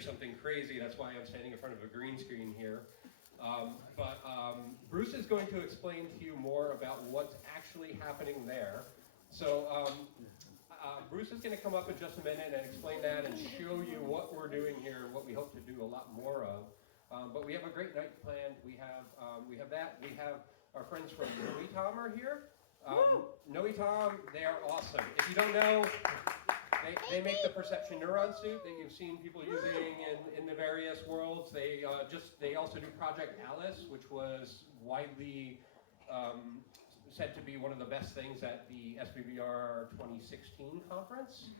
something crazy. That's why I'm standing in front of a green screen here. Bruce is going to explain to you more about what's actually happening there. So Bruce is going to come up in just a minute and explain that and show you what we're doing here and what we hope to do a lot more of. But we have a great night planned. We have that. We have our friends from Noitom are here. Noitom, they are awesome. If you don't know, they make the perception neuron suit that you've seen people using in the various worlds. They also do Project Alice, which was widely said to be one of the best things at the SVVR 2016 conference,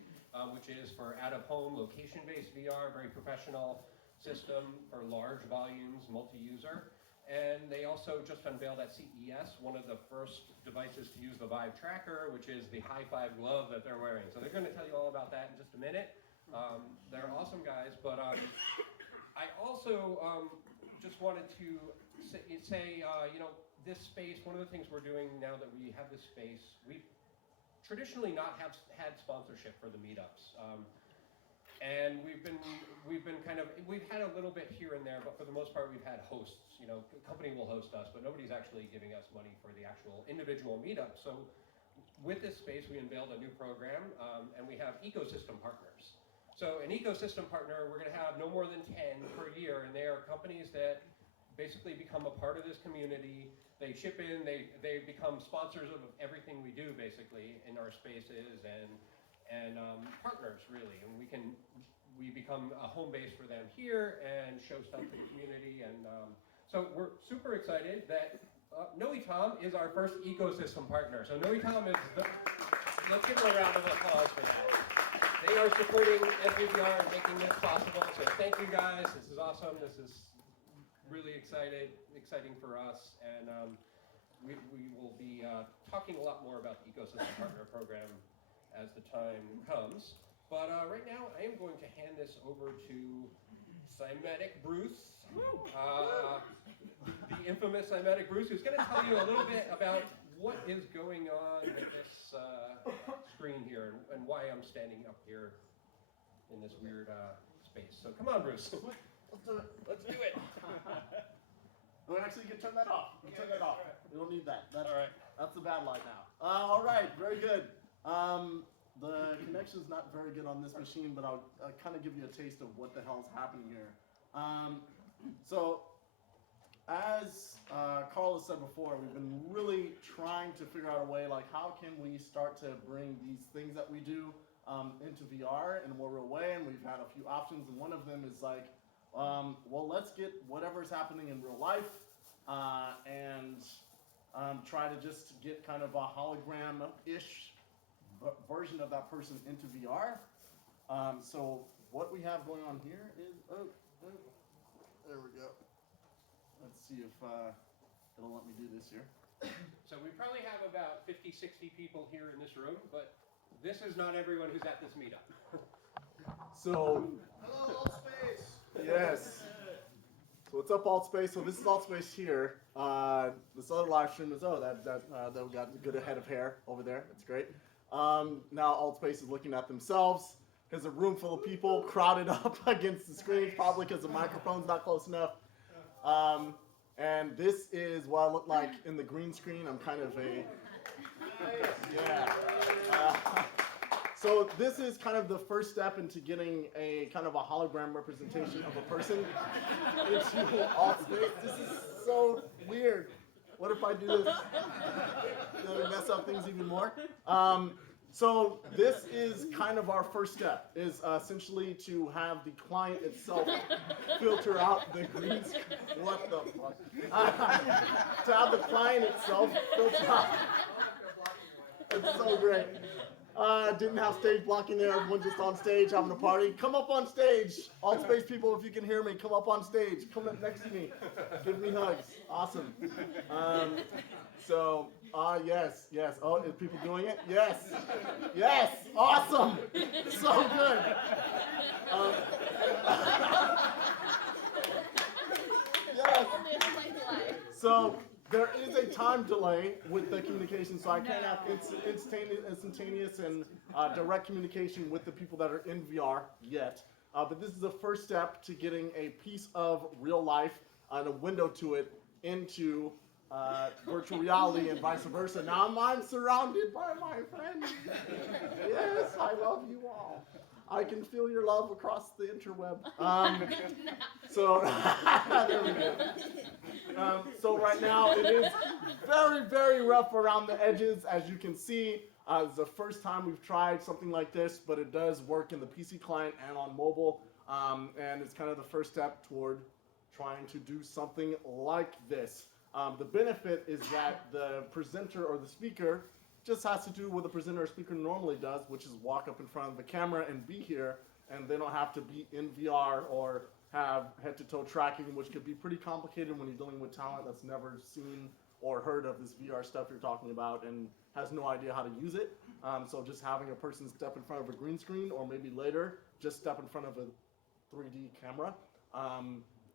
which is for out-of-home location-based VR, very professional system for large volumes, multi-user. And they also just unveiled at CES one of the first devices to use the Vive tracker, which is the high five glove that they're wearing. So they're going to tell you all about that in just a minute. They're awesome guys, but I also just wanted to say you know, this space, one of the things we're doing now that we have this space, we've traditionally not had sponsorship for the meetups. And we've had a little bit here and there, but for the most part we've had hosts. You know, a company will host us, but nobody's actually giving us money for the actual individual meetup. So with this space we unveiled a new program, and we have ecosystem partners. So an ecosystem partner, we're going to have no more than 10 per year, and they are companies that basically become a part of this community. They chip in, they become sponsors of everything we do basically in our spaces, and partners really, and we become a home base for them here and show stuff to the community. And so we're super excited that Noitom is our first ecosystem partner. So Noitom is let's give them a round of applause for that. They are supporting SVVR and making this possible. So thank you guys. This is awesome. This is really exciting for us, and we will be talking a lot more about the ecosystem partner program as the time comes. But right now, I am going to hand this over to CymaticBruce, the infamous CymaticBruce, who's going to tell you a little bit about what is going on with this screen here and why I'm standing up here in this weird space. So come on, Bruce. Let's do it. Let's do it. Well, actually, you can turn that off. You can turn that off. We don't need that. That's, all right. That's the bad light now. All right, very good. The connection's not very good on this machine, but I'll kind of give you a taste of what the hell's happening here. So, as Karl has said before, we've been really trying to figure out a way, like, how can we start to bring these things that we do into VR in a more real way, and we've had a few options, and one of them is like, well, let's get whatever's happening in real life and try to just get kind of a hologram-ish version of that person into VR. So what we have going on here is, there we go. Let's see if it'll let me do this here. So we probably have about 50, 60 people here in this room, but this is not everyone who's at this meetup. So, hello, AltspaceVR. Yes. So what's up, AltspaceVR? So this is AltspaceVR here. This other live stream is, that we got a good head of hair over there. That's great. Now AltspaceVR is looking at themselves. There's a room full of people crowded up against the screen, probably because the microphone's not close enough. And this is what I look like in the green screen. I'm kind of a, yeah. So this is kind of the first step into getting a kind of a hologram representation of a person into AltspaceVR. This is so weird. What if I do this? Does it mess up things even more? So this is kind of our first step, is essentially to have the client itself filter out the green screen. What the fuck? To have the client itself filter out. It's so great. Didn't have stage blocking there. Everyone just on stage having a party. Come up on stage. AltspaceVR people, if you can hear me, come up on stage. Come up next to me. Give me hugs. Awesome. Yes. Oh, is people doing it? Yes. Yes. Awesome. So good. Yes. So there is a time delay with the communication, so I can't have instantaneous and direct communication with the people that are in VR yet. but this is the first step to getting a piece of real life and a window to it into virtual reality and vice versa. Now I'm surrounded by my friends. Yes, I love you all. I can feel your love across the interweb. So there we go. So right now it is very, very rough around the edges, as you can see. It's the first time we've tried something like this, but it does work in the PC client and on mobile. And it's kind of the first step toward trying to do something like this. The benefit is that the presenter or the speaker just has to do what the presenter or speaker normally does, which is walk up in front of the camera and be here, and they don't have to be in VR or have head-to-toe tracking, which could be pretty complicated when you're dealing with talent that's never seen or heard of this VR stuff you're talking about and has no idea how to use it. So just having a person step in front of a green screen, or maybe later just step in front of a 3D camera,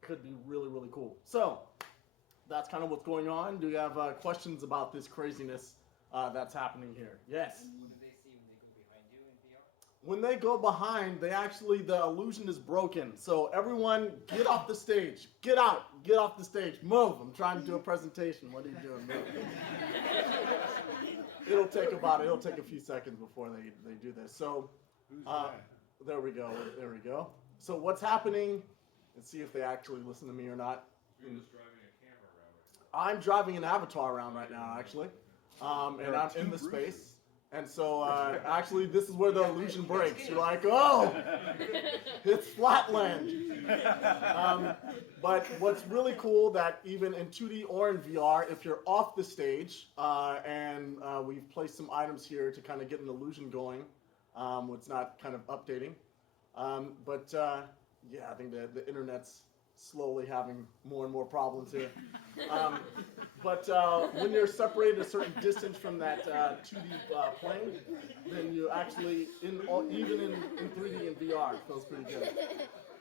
could be really, really cool. So that's kind of what's going on. Do you have questions about this craziness that's happening here? Yes? What do they see when they go behind you in VR? When they go behind, the illusion is broken. So everyone, get off the stage. Get out. Get off the stage. Move. I'm trying to do a presentation. What are you doing? Move. It'll take a few seconds before they do this. So there we go. There we go. So what's happening? Let's see if they actually listen to me or not. You're just driving a camera around. I'm driving an avatar around right now, actually. And I'm in the space. And so, actually, this is where the illusion breaks. You're like, oh, it's flatland. But what's really cool that even in 2D or in VR, if you're off the stage, and we've placed some items here to kind of get an illusion going, it's not kind of updating. Yeah, I think the internet's slowly having more and more problems here. When you're separated a certain distance from that 2D plane, then you actually, even in 3D and VR, it feels pretty good.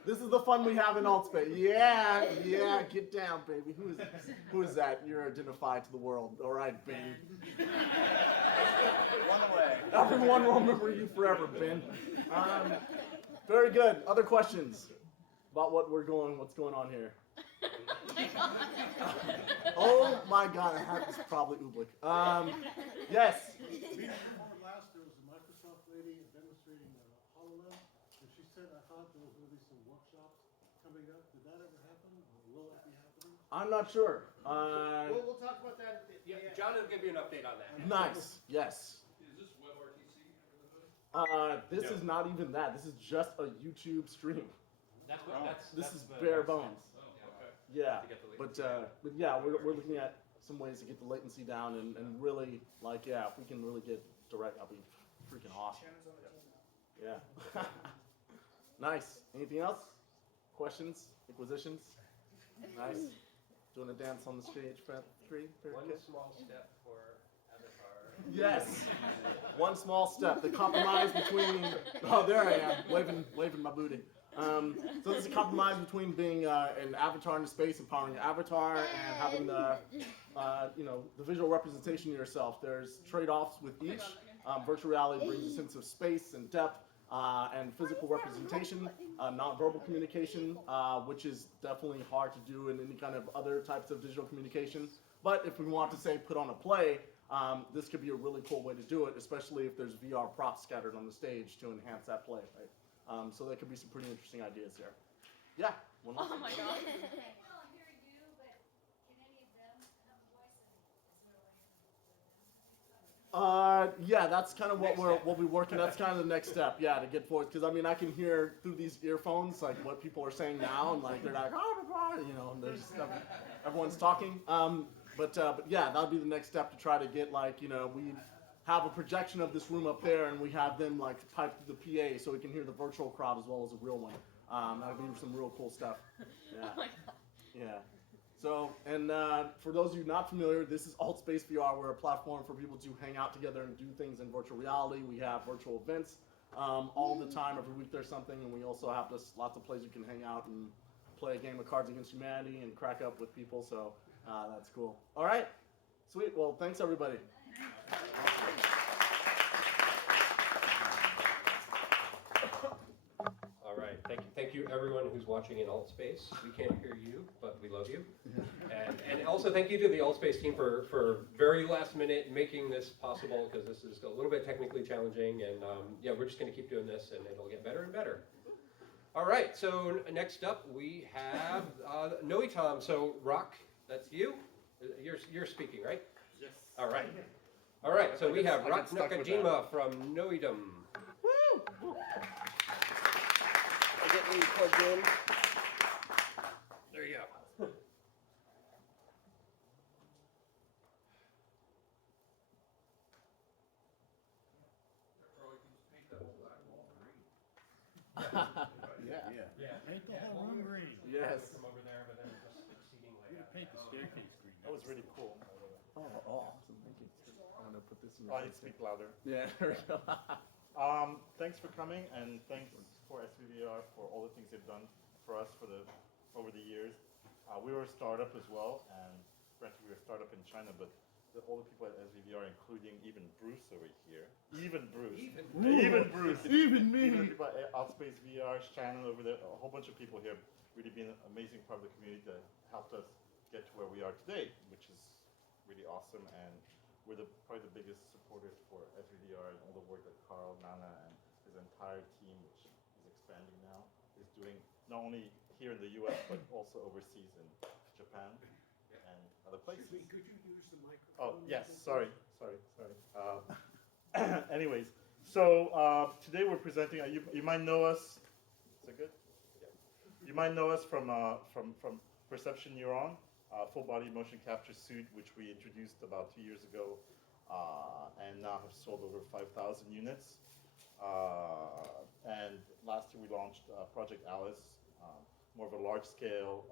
This is the fun we have in AltspaceVR. Yeah, get down, baby. Who is that? You're identified to the world. All right, Ben. One away. Everyone will remember you forever, Ben. Very good. Other questions about what's going on here? Oh my God, I had this probably Ooblik. Yes. Before last, there was a Microsoft lady demonstrating HoloLens, and she said, I thought there was going to be some workshops coming up. Did that ever happen, or will that be happening? I'm not sure. We'll talk about that at the Yeah, end. John will give you an update on that. Nice. Yes. Is this WebRTC? This is not even that. This is just a YouTube stream. This is bare bones. Oh, okay. Yeah. To get the But latency yeah, we're looking at some ways to get the latency down and really, like, yeah, if we can really get direct, that'll be freaking awesome. Yeah. Nice. Anything else? Questions? Inquisitions? Nice. Doing a dance on the stage, three. One small step for Avatar. Yes. One small step. The compromise between. Oh, there I am, waving my booty. So this is a compromise between being an avatar in space, empowering your avatar, and having the visual representation of yourself. There's trade-offs with each. Virtual reality brings a sense of space and depth and physical representation, non-verbal communication, which is definitely hard to do in any kind of other types of digital communication. But if we want to say put on a play, this could be a really cool way to do it, especially if there's VR props scattered on the stage to enhance that play, right? So there could be some pretty interesting ideas there. Yeah. One more. Oh my god. Yeah, that's kind of what we'll be working. That's kind of the next step. Yeah, to get forward, because I mean I can hear through these earphones like what people are saying now, and like they're like, and there's everyone's talking. But yeah, that'll be the next step to try to get like we have a projection of this room up there, and we have them like pipe through the PA so we can hear the virtual crowd as well as a real one. That'll be some real cool stuff. Yeah. Oh my god. Yeah. So, and for those of you not familiar, this is AltspaceVR. We're a platform for people to hang out together and do things in virtual reality. We have virtual events all the time. Every week there's something, and we also have just lots of places you can hang out and play a game of Cards Against Humanity and crack up with people. So that's cool. All right. Sweet. Well, thanks everybody. All right, thank you. everyone who's watching in AltSpace. We can't hear you, but we love you. And also thank you to the AltSpace team for very last minute making this possible, because this is a little bit technically challenging, and yeah, we're just going to keep doing this, and it'll get better and better. All right, so next up we have Noitom. So Roch, that's you. You're speaking, right? Yes. All right. All right. So we have Roch Nakajima from Noitom. Woo! I get me plugged in. There you go. Karl, you can just paint that black wall green. Yeah. Paint the whole room green. Yes. From over there, but then just exceeding We can paint the staircase green. That was really cool. Oh, awesome. Thank you. I'm gonna put this in. Oh, I need to speak louder. Yeah. There we go. Thanks for coming, and thanks for SVVR for all the things they've done for us over the years. We were a startup as well, and granted we were a startup in China, but all the people at SVVR, including even Bruce over here, even Bruce, even Bruce, Even me. even the people at AltspaceVR's channel over there, a whole bunch of people here, really been an amazing part of the community that helped us get to where we are today, which is really awesome, and we're probably the biggest supporters for SVVR and all the work that Karl, Nana, and his entire team, which is expanding now, is doing not only here in the US, but also overseas in Japan and other places. Excuse me, could you use the microphone? Oh, yes, sorry. Anyways, so today we're presenting, you might know us, is that good? Yeah. You might know us from Perception Neuron, full body motion capture suit, which we introduced about 2 years ago, and now have sold over 5,000 units. And last year we launched Project Alice, more of a large scale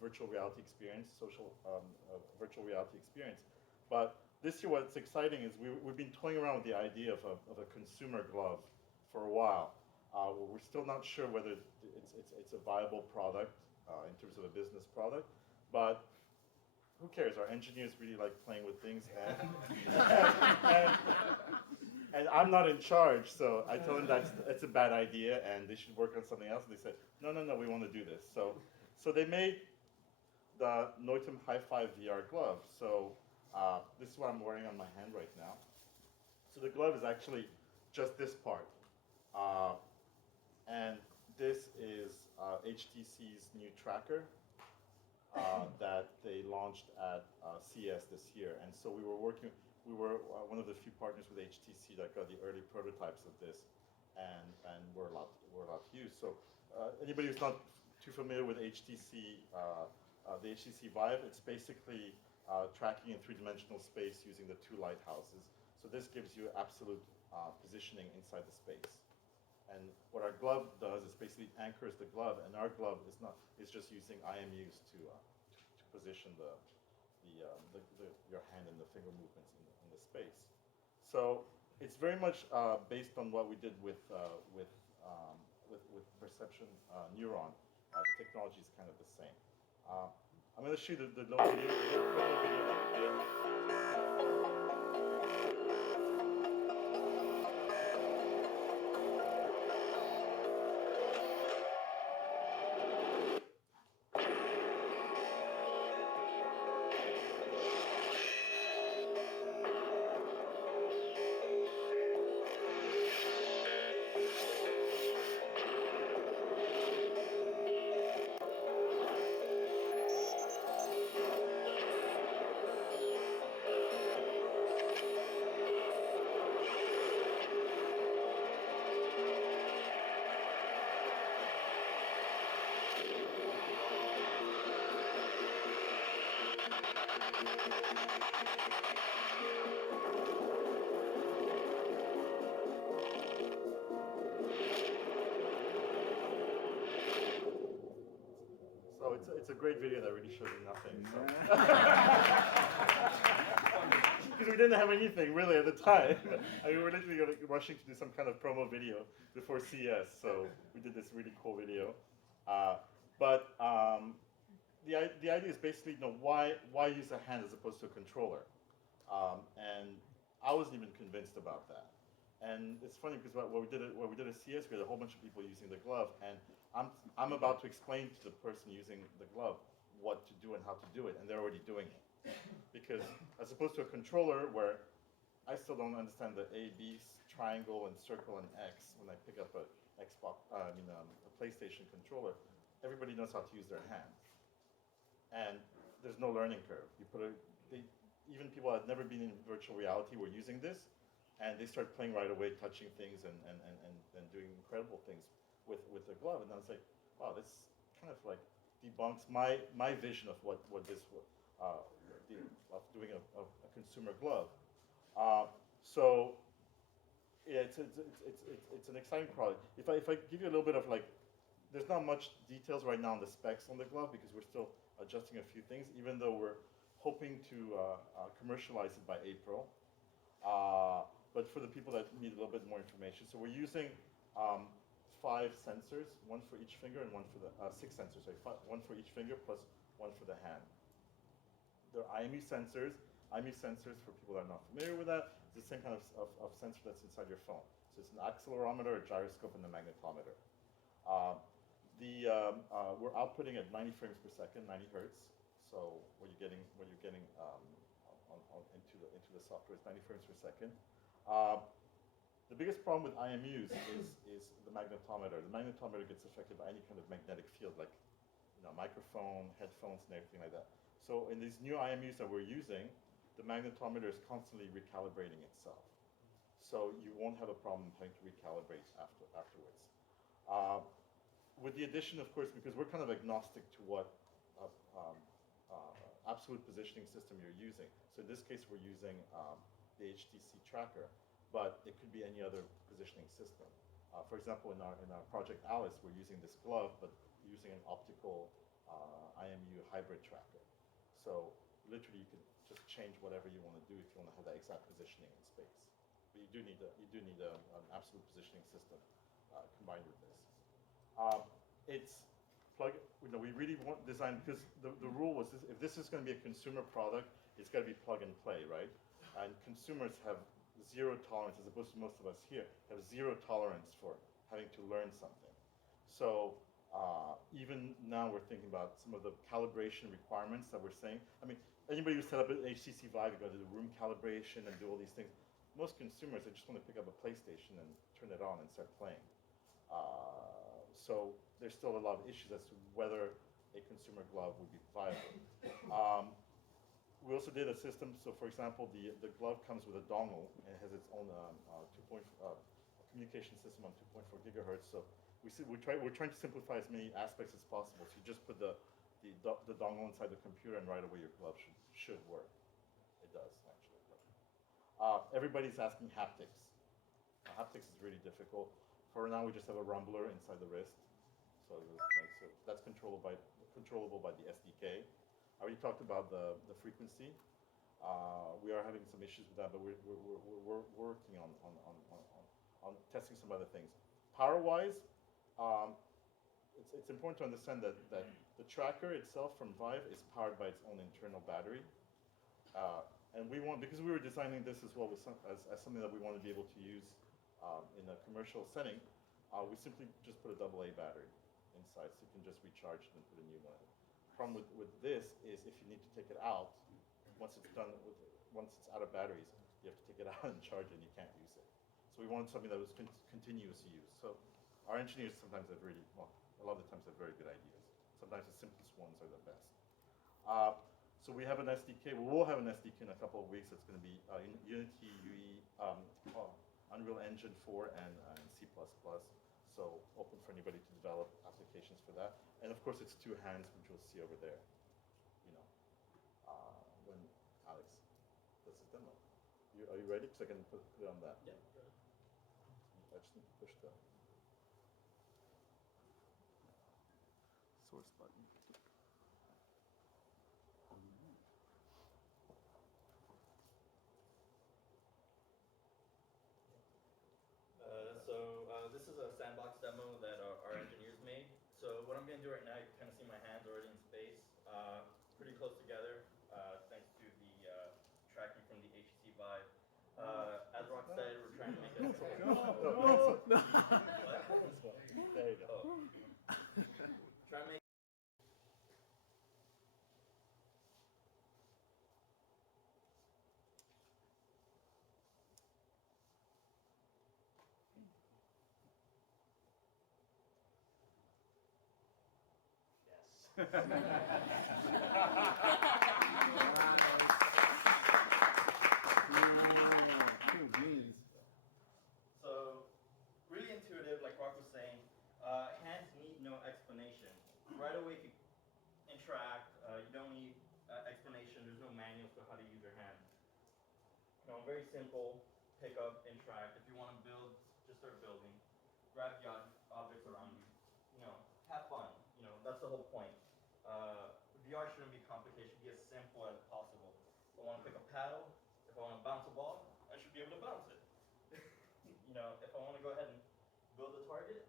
virtual reality experience, social virtual reality experience. But this year what's exciting is we've been toying around with the idea of a consumer glove for a while. We're still not sure whether it's a viable product in terms of a business product, but who cares? Our engineers really like playing with things, and I'm not in charge, so I told them that's a bad idea and they should work on something else. And they said, no, we want to do this. So they made the Noitom Hi-Fi VR glove. So this is what I'm wearing on my hand right now. So the glove is actually just this part. And this is HTC's new tracker that they launched at CES this year. And so we were one of the few partners with HTC that got the early prototypes of this, and we're allowed to use. So anybody who's not too familiar with HTC, the HTC Vive, it's basically tracking in three-dimensional space using the two lighthouses. So this gives you absolute positioning inside the space. And what our glove does is basically anchors the glove, and our glove is just using IMUs to position your hand and the finger movements in the space. So it's very much based on what we did with Perception Neuron. The technology is kind of the same. I'm going to show you the little video. So it's a great video that really shows you nothing. Because we didn't have anything really at the time. I mean, we were literally rushing to do some kind of promo video before CES, so we did this really cool video. But the idea is basically, why use a hand as opposed to a controller? And I wasn't even convinced about that. And it's funny because what we did at CS, we had a whole bunch of people using the glove, and I'm about to explain to the person using the glove what to do and how to do it, and they're already doing it. Because as opposed to a controller where I still don't understand the A, B, triangle, and circle, and X when I pick up a PlayStation controller, everybody knows how to use their hands, and there's no learning curve. Even people that have never been in virtual reality were using this, and they start playing right away, touching things and doing incredible things with the glove. And I was like, wow, this kind of like debunks my vision of what this of doing a consumer glove. So yeah, it's an exciting product. If I give you a little bit of like, there's not much details right now on the specs on the glove because we're still adjusting a few things, even though we're hoping to commercialize it by April. But for the people that need a little bit more information, so we're using 5 sensors, one for each finger and one for the 6 sensors, sorry, one for each finger plus one for the hand. They're IMU sensors. IMU sensors, for people that are not familiar with that, is the same kind of sensor that's inside your phone. So it's an accelerometer, a gyroscope, and a magnetometer. We're outputting at 90 frames per second, 90 hertz. So what you're getting into the software is 90 frames per second. The biggest problem with IMUs is the magnetometer. The magnetometer gets affected by any kind of magnetic field, like microphone, headphones, and everything like that. So in these new IMUs that we're using, the magnetometer is constantly recalibrating itself. So you won't have a problem having to recalibrate afterwards. With the addition, of course, because we're kind of agnostic to what absolute positioning system you're using. So in this case, we're using the HTC tracker, but it could be any other positioning system. For example, in our Project Alice, we're using this glove, but using an optical IMU hybrid tracker. So literally, you can just change whatever you want to do if you want to have that exact positioning in space. But you do need an absolute positioning system combined with this. It's plug. We really want design because the rule was this, if this is going to be a consumer product, it's got to be plug and play, right? And consumers have zero tolerance, as opposed to most of us here, have zero tolerance for having to learn something. So even now we're thinking about some of the calibration requirements that we're saying. I mean, anybody who set up an HTC Vive, you got to do room calibration and do all these things. Most consumers, they just want to pick up a PlayStation and turn it on and start playing. So there's still a lot of issues as to whether a consumer glove would be viable. We also did a system, so for example, the glove comes with a dongle and it has its own communication system on 2.4 gigahertz. So we're trying to simplify as many aspects as possible. So you just put the dongle inside the computer and right away your glove should work. It does, actually. Everybody's asking haptics. Haptics is really difficult. For now, we just have a rumbler inside the wrist. So that's controllable by the SDK. I already talked about the frequency. We are having some issues with that, but we're working on testing some other things. Power-wise, it's important to understand that the tracker itself from Vive is powered by its own internal battery. And we want, because we were designing this as well as something that we want to be able to use in a commercial setting, we simply just put a AA battery inside, so you can just recharge it and put a new one in. The problem with this is if you need to take it out, once it's out of batteries, you have to take it out and charge it, and you can't use it. So we wanted something that was continuous use. So our engineers sometimes have a lot of the times have very good ideas. Sometimes the simplest ones are the best. So we have an SDK. We will have an SDK in a couple of weeks. It's going to be Unity, UE, Unreal Engine 4, and C++. So open for anybody to develop applications for that. And of course, it's 2 hands, which you'll see over there. When Alex does his demo. Are you ready? Because I can put it on that. Yeah. I just need to push the source button. This is a sandbox demo that our engineers made. So what I'm going to do right now, you can kind of see my hands already in space, pretty close together, thanks to the tracking from the HTC Vive. As Roch said, we're trying to make it. No. There you go. Oh. Try to make. So, really intuitive, like Roch was saying. Hands need no explanation. Right away, you can interact. You don't need explanation. There's no manuals for how to use your hands. Very simple. Pick up, interact. If you want to build, just start building. Grab the objects around you. Have fun. That's the whole point. VR shouldn't be complicated. It should be as simple as possible. If I want to pick a paddle, if I want to bounce a ball, I should be able to bounce it. If I want to go ahead and build a target,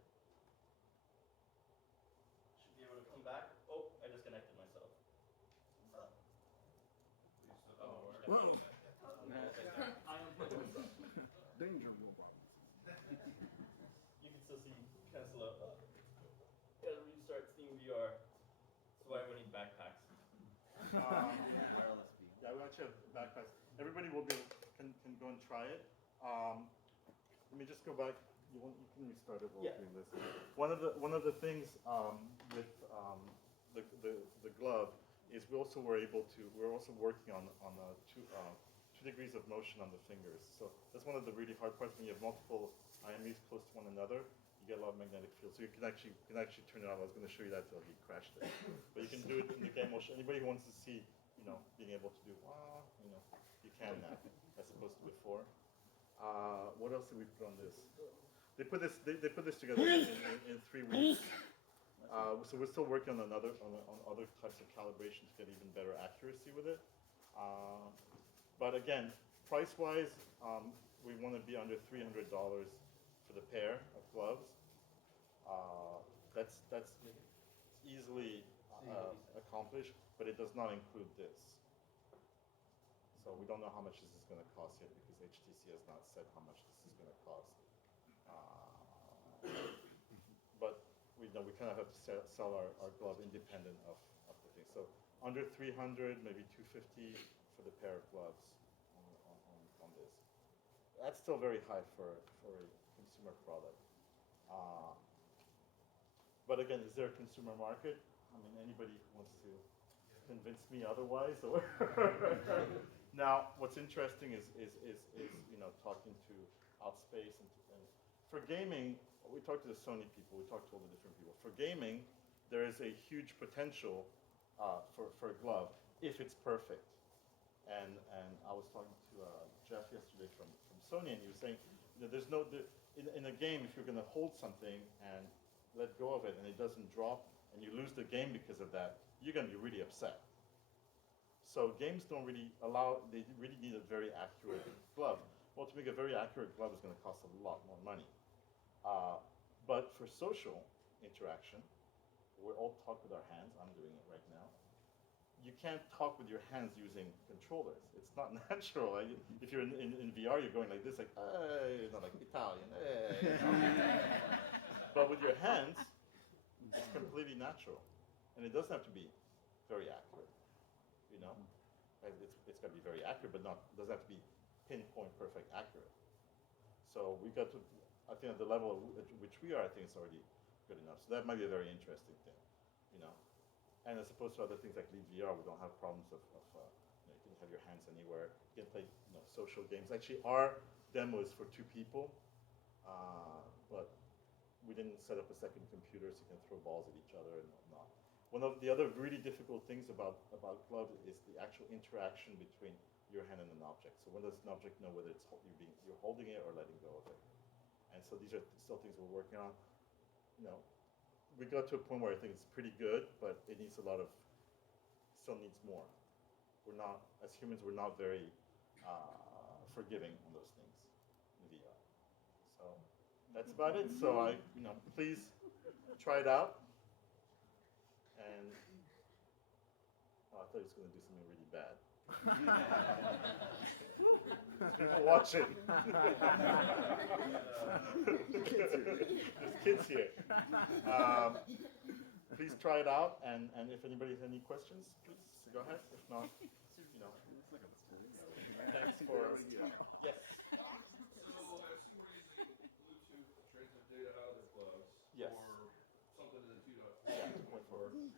should be able to come back. Oh, I disconnected myself. I unplugged myself. Danger robot. You can still see kind of slow. Gotta restart Steam VR. That's why we need backpacks. Yeah, we actually have backpacks. Everybody can go and try it. Let me just go back. You can restart it while Yeah. doing this. One of the things with the glove is we're also working on two degrees of motion on the fingers. So that's one of the really hard parts when you have multiple IMEs close to one another. You get a lot of magnetic field. So you can actually turn it on. I was going to show you that till he crashed it. But you can do it in the game motion. Anybody who wants to see, being able to do, you can now, as opposed to before. What else did we put on this? They put this together in 3 weeks. So we're still working on other types of calibration to get even better accuracy with it. But again, price-wise, we want to be under $300 for the pair of gloves. That's easily accomplished, but it does not include this. So we don't know how much this is going to cost yet because HTC has not said how much this is going to cost. But we kind of have to sell our glove independent of the thing. So under 300, maybe 250 for the pair of gloves on this. That's still very high for a consumer product. But again, is there a consumer market? I mean, anybody who wants to convince me otherwise? Or now, what's interesting is talking to Altspace and for gaming, we talked to the Sony people, we talked to all the different people. For gaming, there is a huge potential for a glove if it's perfect. And I was talking to Jeff yesterday from Sony, and he was saying that there's no in a game, if you're going to hold something and let go of it and it doesn't drop and you lose the game because of that, you're going to be really upset. So games don't really they really need a very accurate glove. Well, to make a very accurate glove is going to cost a lot more money. But for social interaction, we all talk with our hands. I'm doing it right now. You can't talk with your hands using controllers. It's not natural. If you're in VR, you're going like this, like, not like Italian, But with your hands, it's completely natural. And it doesn't have to be very accurate, It's got to be very accurate, but it doesn't have to be pinpoint perfect accurate. So we got to, I think at the level at which we are, I think it's already good enough. So that might be a very interesting thing, And as opposed to other things like Lead VR, we don't have problems of you can have your hands anywhere. You can play social games. Actually, our demo is for 2 people, but we didn't set up a second computer so you can throw balls at each other and whatnot. One of the other really difficult things about gloves is the actual interaction between your hand and an object. So when does an object know whether you're holding it or letting go of it? And so these are still things we're working on. We got to a point where I think it's pretty good, but it needs still needs more. As humans, we're not very forgiving on those things in VR. So that's about it. So please try it out. And I thought he was going to do something really bad. People watching. There's kids here. Please try it out, and if anybody has any questions, please go ahead. If not, thanks for. Yes. So I assume we're using Bluetooth to transmit data out of the gloves. Yes. Or something in the 2.4. Yeah, 2.4. And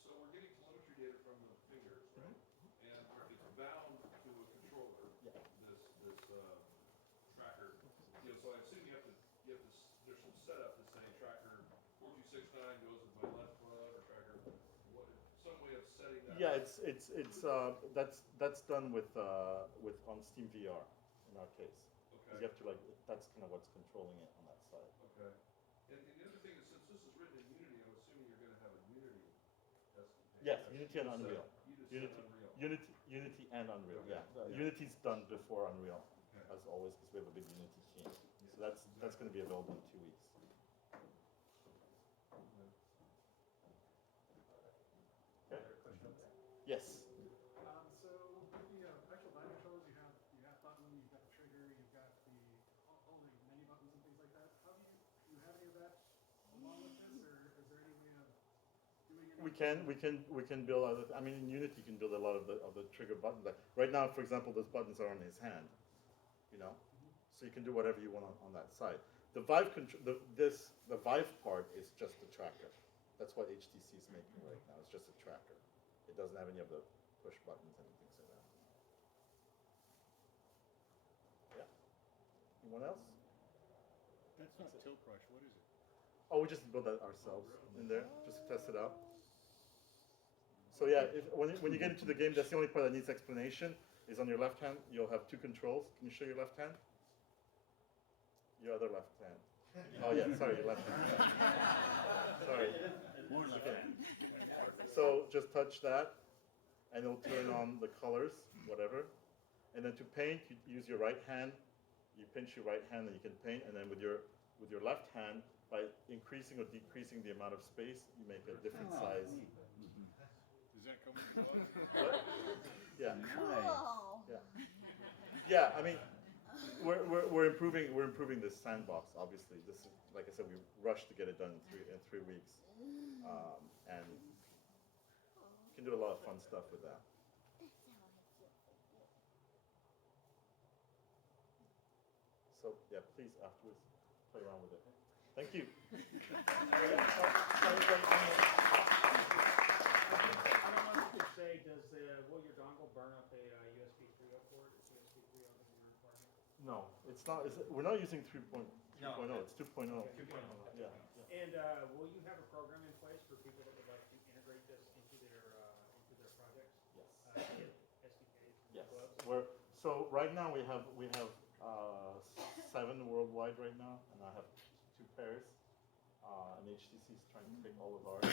so we're getting telemetry data from the fingers, right? And it's bound to a controller. Yeah. This tracker. You know, so I assume there's some setup to say tracker 4269 goes with my left foot, or tracker some way of setting that. Yeah, up. that's done with on SteamVR in our case. Okay. You have to that's kind of what's controlling it on that side. Okay. And the other thing is, since this is written in Unity, I'm assuming you're going to have a Unity SDK. Yes, Unity and Unreal. Unity. Unity and Unreal. Okay. Yeah, Unity's done before Unreal, Okay. as always, because we have a big Unity team. So that's going to be available in 2 weeks. Okay. Yes. So with the actual binding controllers, you have button, you've got the trigger, you've got all the menu buttons and things like that. How do you have any of that along with this, or is there any way of doing anything? We can build other. I mean, in Unity, you can build a lot of the trigger buttons. Like right now, for example, those buttons are on his hand. You know, so you can do whatever you want on that side. The Vive the Vive part is just a tracker. That's what HTC is making right now. It's just a tracker. It doesn't have any of the push buttons and things like that. Yeah. Anyone else? That's not Tilt Brush. What is it? Oh, we just built that ourselves in there, just to test it out. So yeah, when you get into the game, that's the only part that needs explanation. Is on your left hand, you'll have 2 controls. Can you show your left hand? Your other left hand. Oh yeah, sorry, your left hand. Sorry. More left Okay. hand. So just touch that, and it'll turn on the colors, whatever. And then to paint, you use your right hand. You pinch your right hand, and you can paint. And then with your left hand, by increasing or decreasing the amount of space, you make a different size. Does that come with gloves? What? Yeah. Cool. Yeah. I mean, we're improving this sandbox. Obviously, this is, like I said, we rushed to get it done in 3 weeks, and you can do a lot of fun stuff with that. So yeah, please afterwards play around with it. Thank you. I don't know if you could say, will your dongle burn up a USB 3.0 port? Is USB 3.0 going to be a requirement? No, it's not. We're not using 3.0. No. It's 2.0. 2.0. Yeah. And will you have a program in place for people that would like to integrate this into their projects? Yes. SDKs and Yes. gloves? So right now we have 7 worldwide right now, and I have 2 pairs. And HTC is trying to take all of ours,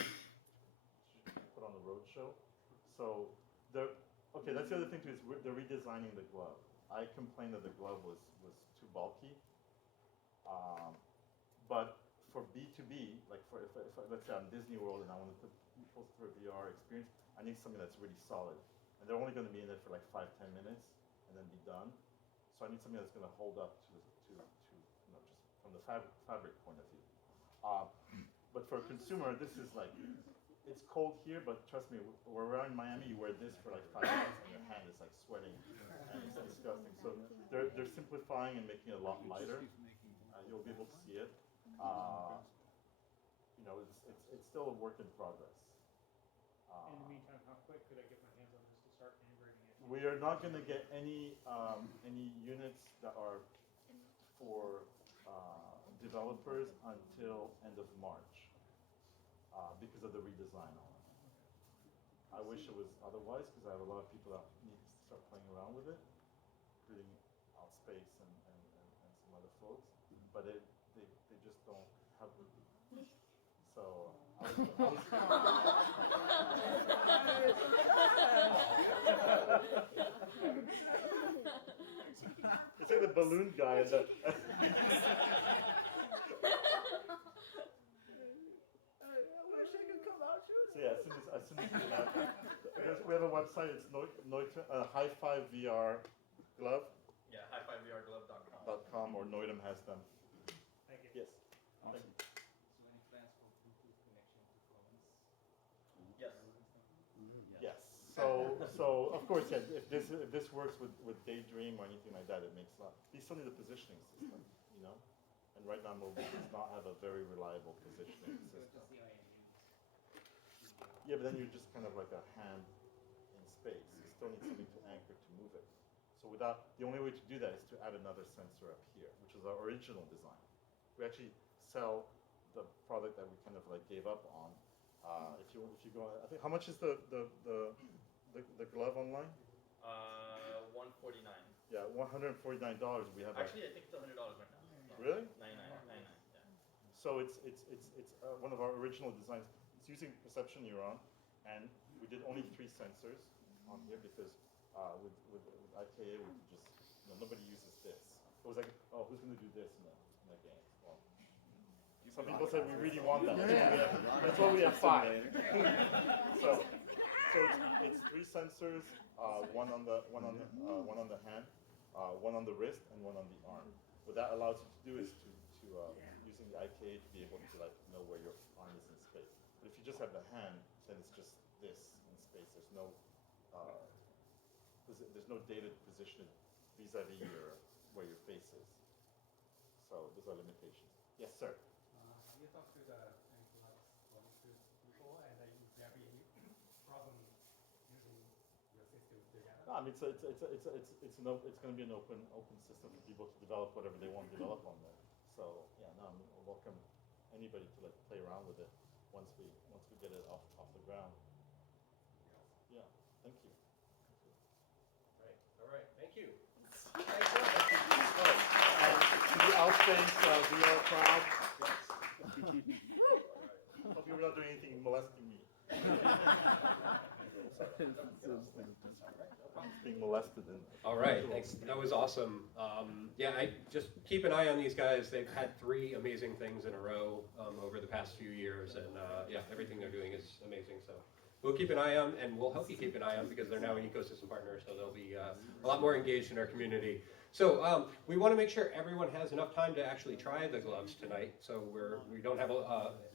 put on the roadshow. So okay, that's the other thing too, is they're redesigning the glove. I complained that the glove was too bulky. But for B2B, like if let's say I'm Disney World and I want to put people through a VR experience, I need something that's really solid. And they're only going to be in it for like 5-10 minutes and then be done. So I need something that's going to hold up to just from the fabric point of view. But for a consumer, this is like, it's cold here, but trust me, we're around Miami, you wear this for like 5 minutes and your hand is like sweating and it's disgusting. So they're simplifying and making it a lot lighter. You'll be able to see it. You know, it's still a work in progress. In the meantime, how quick could I get my hands on this to start integrating it? We are not going to get any units that are for developers until end of March because of the redesign on it. I wish it was otherwise because I have a lot of people that need to start playing around with it, including Altspace and some other folks, but they just don't have the. So it's like the balloon guy. I wish I could come out, shoot So yeah, as soon as you do that, we have a website. It's Noitom HiFiVR glove. Yeah, hi5vrglove.com. .com or Noitom has them. Thank you. Yes. Awesome. So any plans for Bluetooth connection to phones? Yes. Yes. So of course, yeah. If this works with Daydream or anything like that, it makes a lot. You still need a positioning system, you know. And right now, mobile does not have a very reliable positioning So it's system. the CIMU. Yeah, but then you're just kind of like a hand in space. You still need something to anchor to move it. So the only way to do that is to add another sensor up here, which is our original design. We actually sell the product that we kind of like gave up on. If you go, I think how much is the glove online? $149. Yeah, $149. We have Actually, I think it's $100 right now. Really? 99. Yeah. So it's one of our original designs. It's using perception neuron, and we did only 3 sensors on here because with IKA we could just nobody uses this. It was like, oh, who's going to do this in the game? Well, some people said we really want that. That's why we have 5. so it's 3 sensors, one on the hand, one on the wrist, and one on the arm. What that allows you to do is to using the IKA to be able to like know where your arm is in space. But if you just have the hand, then it's just this in space. There's no data to position it vis-a-vis where your face is. So those are limitations. Yes, sir. You talked to the people, and is there any problem using your systems together? No, I mean, it's going to be an open system for people to develop whatever they want to develop on there. So yeah, no, I welcome anybody to like play around with it once we get it off the ground. Yeah, thank you. Right. All right. Thank you. To the Altspace VR crowd. Hope you were not doing anything molesting me. Being molested in. All right, thanks. That was awesome. Yeah, I just keep an eye on these guys. They've had 3 amazing things in a row over the past few years, and yeah, everything they're doing is amazing. So we'll keep an eye on, and we'll help you keep an eye on because they're now an ecosystem partner, so they'll be a lot more engaged in our community. So we want to make sure everyone has enough time to actually try the gloves tonight. So we don't have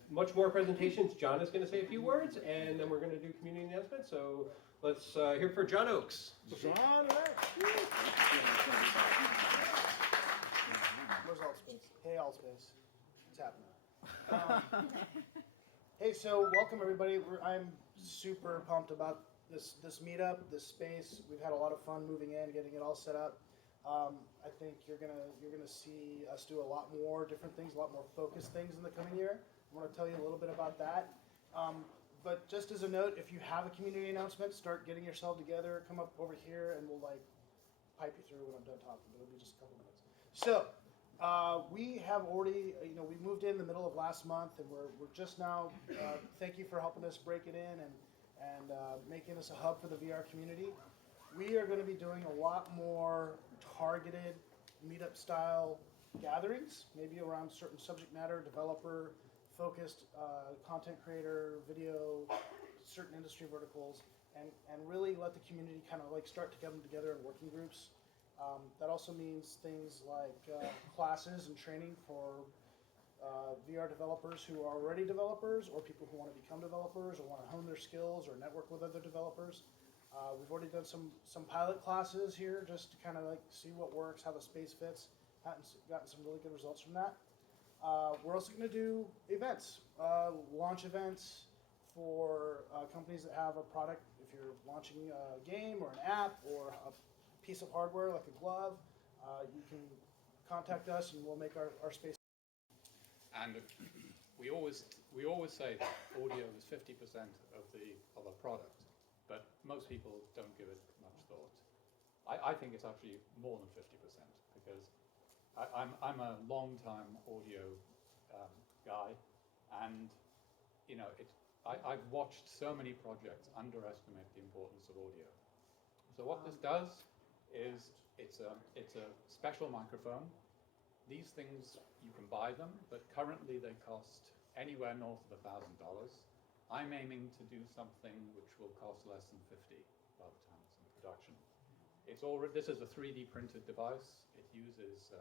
much more presentations. John is going to say a few words, and then we're going to do community announcements. So let's hear for John Oakes. John Oakes. Where's Altspace? Hey, Altspace. What's happening? Hey, so welcome everybody. I'm super pumped about this meetup, this space. We've had a lot of fun moving in, getting it all set up. I think you're gonna see us do a lot more different things, a lot more focused things in the coming year. I want to tell you a little bit about that. But just as a note, if you have a community announcement, start getting yourself together. Come up over here, and we'll like pipe you through when I'm done talking. But it'll be just a couple minutes. So we have already, we moved in the middle of last month, and we're just now. Thank you for helping us break it in and making this a hub for the VR community. We are going to be doing a lot more targeted meetup style gatherings, maybe around certain subject matter, developer focused, content creator, video, certain industry verticals, and really let the community kind of like start to come together in working groups. That also means things like classes and training for VR developers who are already developers, or people who want to become developers, or want to hone their skills, or network with other developers. We've already done some pilot classes here just to kind of like see what works, how the space fits. Gotten some really good results from that. We're also going to do events, launch events for companies that have a product. If you're launching a game or an app or a piece of hardware like a glove, you can contact us and we'll make our space. And we always say that audio is 50% of a product, but most people don't give it much thought. I think it's actually more than 50% because I'm a long-time audio guy, and I've watched so many projects underestimate the importance of audio. So what this does is it's a special microphone. These things, you can buy them, but currently they cost anywhere north of $1,000. I'm aiming to do something which will cost less than 50 by the time it's in production. It's already, this is a 3D printed device. It uses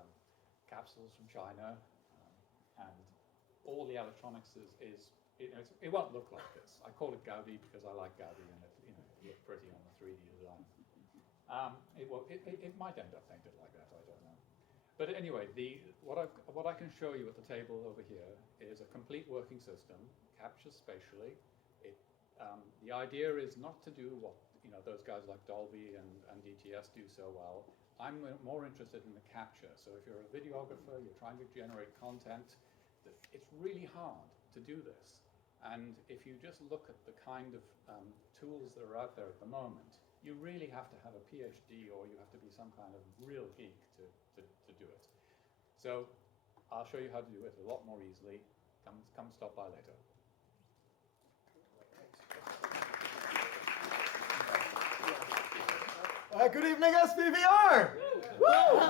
capsules from China, and all the electronics it won't look like this. I call it Gaudi because I like Gaudi, and it looks pretty on the 3D design. It might end up painted like that, I don't know. But anyway, what I can show you at the table over here is a complete working system, captures spatially. The idea is not to do what those guys like Dolby and DTS do so well. I'm more interested in the capture. So if you're a videographer, you're trying to generate content, it's really hard to do this. And if you just look at the kind of tools that are out there at the moment, you really have to have a PhD, or you have to be some kind of real geek to do it. So I'll show you how to do it a lot more easily. Come stop by later. Good evening, SVVR! Woo!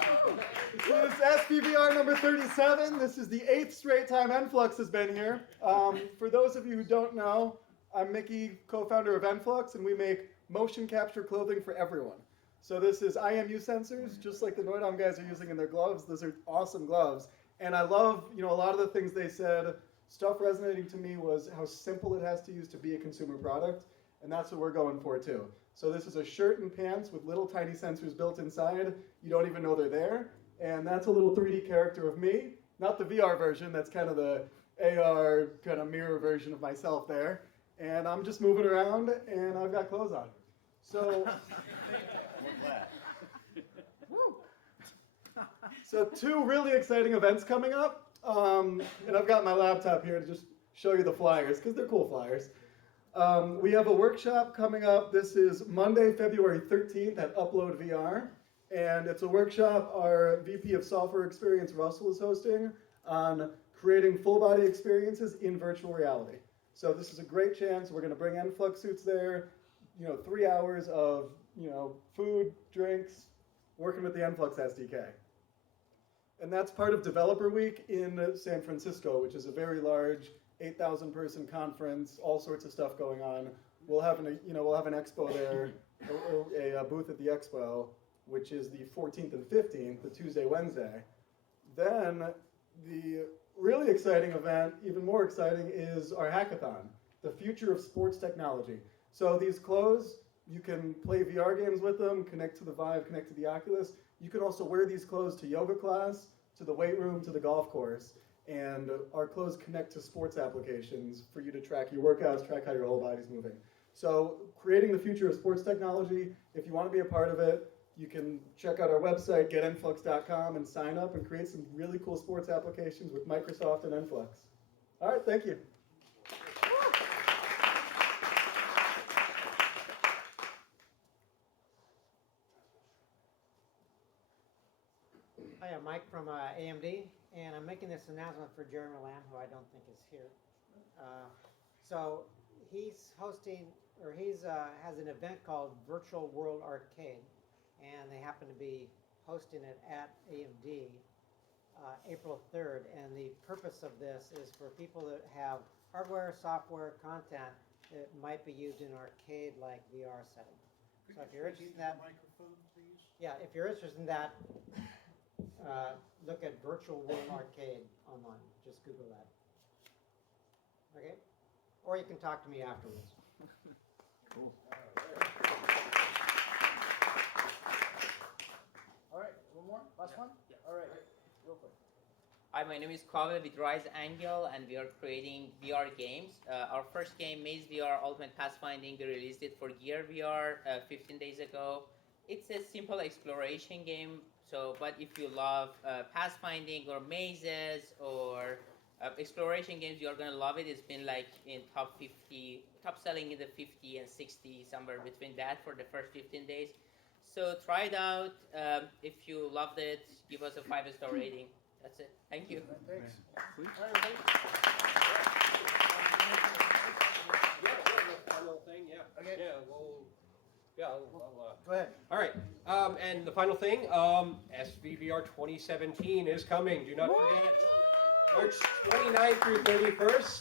This is SVVR number 37. This is the 8th straight time Enflux has been here. For those of you who don't know, I'm Mickey, co-founder of Enflux, and we make motion capture clothing for everyone. So this is IMU sensors, just like the Noitom guys are using in their gloves. Those are awesome gloves. And I love, a lot of the things they said. Stuff resonating to me was how simple it has to use to be a consumer product. And that's what we're going for too. So this is a shirt and pants with little tiny sensors built inside. You don't even know they're there. And that's a little 3D character of me. Not the VR version, that's kind of the AR kind of mirror version of myself there. And I'm just moving around and I've got clothes on. So, so 2 really exciting events coming up. And I've got my laptop here to just show you the flyers, because they're cool flyers. We have a workshop coming up. This is Monday, February 13th at Upload VR. And it's a workshop our VP of Software Experience, Russell, is hosting on creating full body experiences in virtual reality. So this is a great chance. We're going to bring Enflux suits there, 3 hours of, food, drinks, working with the Enflux SDK. And that's part of Developer Week in San Francisco, which is a very large 8,000 person conference, all sorts of stuff going on. We'll have an expo there, a booth at the expo, which is the 14th and 15th, the Tuesday, Wednesday. Then the really exciting event, even more exciting, is our hackathon, the future of sports technology. So these clothes, you can play VR games with them, connect to the Vive, connect to the Oculus. You can also wear these clothes to yoga class, to the weight room, to the golf course. And our clothes connect to sports applications for you to track your workouts, track how your whole body's moving. So creating the future of sports technology, if you want to be a part of it, you can check out our website, getenflux.com, and sign up and create some really cool sports applications with Microsoft and Enflux. All right, thank you. Hi, I'm Mike from AMD, and I'm making this announcement for Jeremy Lamb, who I don't think is here. So he's hosting, or has an event called Virtual World Arcade, and they happen to be hosting it at AMD April 3rd. And the purpose of this is for people that have hardware, software, content that might be used in an arcade-like VR setting. So if you're interested in that, microphone, please. yeah, if you're interested in that, look at Virtual World Arcade online. Just Google that. Okay? Or you can talk to me afterwards. Cool. All right, one more? Last one? Yeah. All right, real quick. Hi, my name is Karl with Rise Angle, and we are creating VR games. Our first game, Maze VR Ultimate Pathfinding, we released it for Gear VR 15 days ago. It's a simple exploration game. So, but if you love pathfinding or mazes or exploration games, you're gonna love it. It's been like in top selling in the 50 and 60, somewhere between that for the first 15 days. So try it out. If you loved it, give us a 5-star rating. That's it. Thank you. Thanks. Final thing, yeah. Okay. Yeah, I'll Go ahead. all right, and the final thing, SVVR 2017 is coming. Do not forget. March 29th through 31st.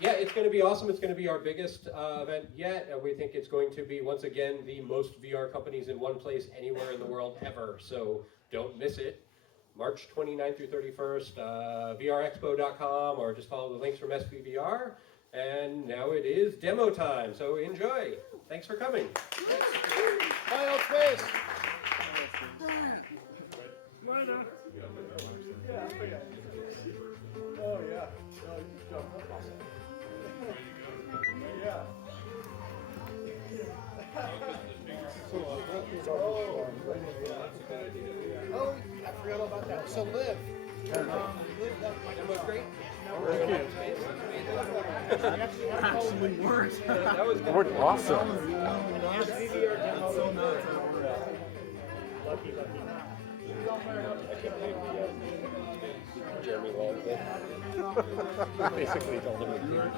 Yeah, it's going to be awesome. It's going to be our biggest event yet. And we think it's going to be, once again, the most VR companies in one place anywhere in the world ever. So don't miss it. March 29th through 31st, vrexpo.com, or just follow the links from SVVR. And now it is demo time, so enjoy. Thanks for coming. Bye, Altspace. Oh, yeah. No, you just jumped up on it. Yeah. Oh, I forgot all about that. So Liv. Demo's great. Actually worked. That was good. Worked awesome. SVVR demo. Lucky. Jeremy Langley. Basically told him.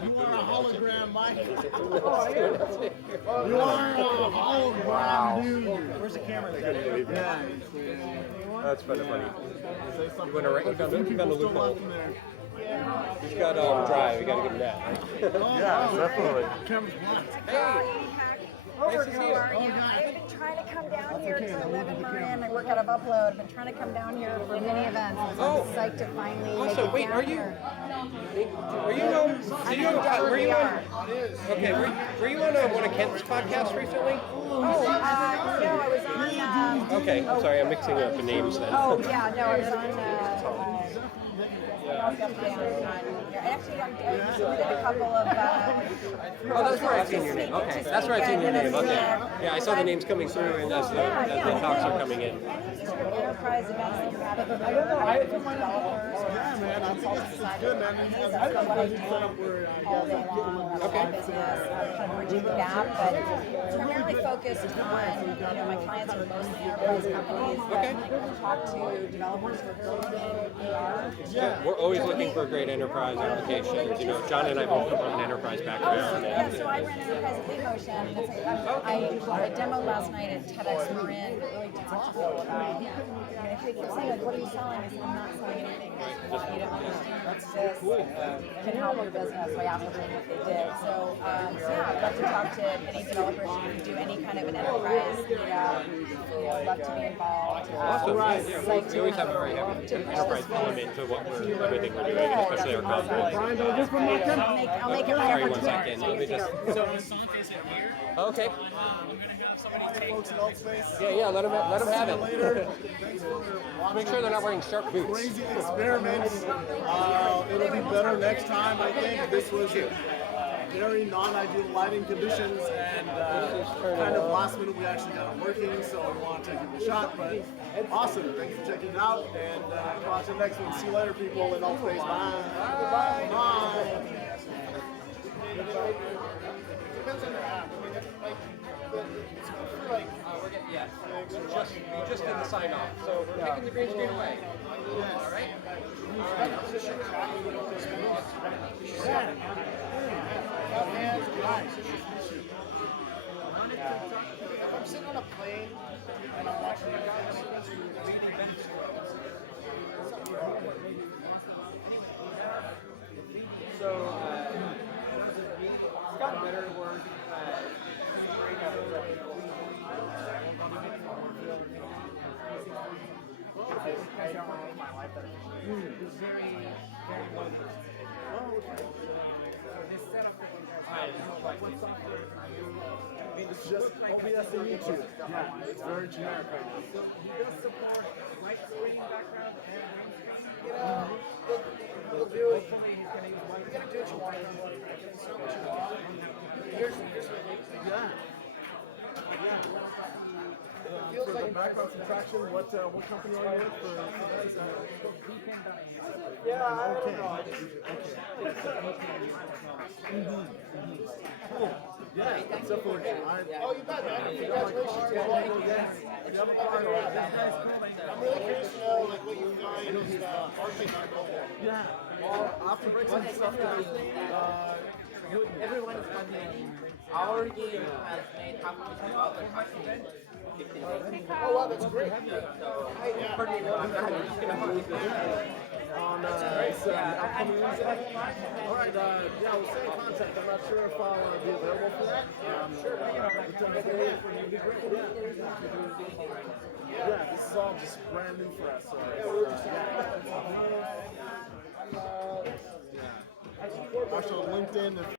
You are a hologram, Mike. Oh, You are a hologram, dude. Where's the camera? Yeah. That's funny. You want to write? You found the loophole. He's got drive. You got to give him that. Yeah, definitely. Camera's blind. Hey. Nice to see you. I've been trying to come down here to live in Marin. I work out of Upload. I've been trying to come down here for many events. So I'm psyched to finally make it Wait, down are you? here. Were you on? Did you have were you on? Okay, were you on one of Kent's podcasts recently? Oh, no, I was on. Okay, I'm sorry, I'm mixing up the names then. Oh, yeah, no, I was on. Actually, I just did a couple of. Oh, that's where I've seen your name. Okay, that's where I've seen your name. Okay, yeah, I saw the names coming through, and as the talks are coming in. Any sort of enterprise events that you're having, I don't know, I have developers. Yeah, man, I'm it's good, man. That's what I do all day long. Okay. Business, kind of bridging the gap, but primarily focused on, my clients are mostly enterprise companies that talk to developers who are building in VR. Yeah, we're always looking for great enterprise applications. John and I both come from an enterprise background. Yeah, so I ran enterprise at Leap I demoed last night at TEDx Marin, but really talked to people about, they keep saying, like, what are you selling? I said, I'm not selling anything. I just need to understand this can help your business. So I asked them what they did. So, yeah, I'd love to talk to any developers who do any kind of an enterprise meetup. I'd love to be involved. Awesome. We always have a very heavy enterprise element to everything we're doing, especially our conference. I'll make it Sorry, 1 second. Let me just. Okay. Yeah, let them have it. Make sure they're not wearing sharp boots. Crazy experiments. It'll be better next time, I think. This was very non-ideal lighting conditions, and kind of last minute we actually got it working, so we want to give it a shot. But awesome. Thanks for checking it out, and watch the next one. See you later, people in Altspace. Bye. Bye. Bye. Depends on your app. I mean, it's good for like. Yes. We just did the sign off, so we're taking the green screen away. All right. If I'm sitting on a plane and I'm watching you guys, So it's gotten better to work. It's very well used. This setup that you guys have, what software It's just OBS and YouTube. Yeah, it's very generic right now. So he does support white screen background and green screen. we'll do it. Hopefully he's going to use white. You gotta do what you want. I can insert what you want. Here's what it makes. Yeah. Feels For like the background subtraction, what company are you with for this? yeah, I Okay. don't know. Cool. Yeah, it's up for it. Oh, you bet, man. Congratulations. You have a card. I'm really curious to know like what you find is marketing on mobile. Yeah. I'll have to break some stuff down. Everyone is complaining. Our game has made half of the other customers. Oh wow, that's great. So, pretty on some upcoming music. All right, yeah, we'll stay in contact. I'm not sure if I'll be available for that. Yeah, this is all just brand new for us. So yeah. Also, LinkedIn.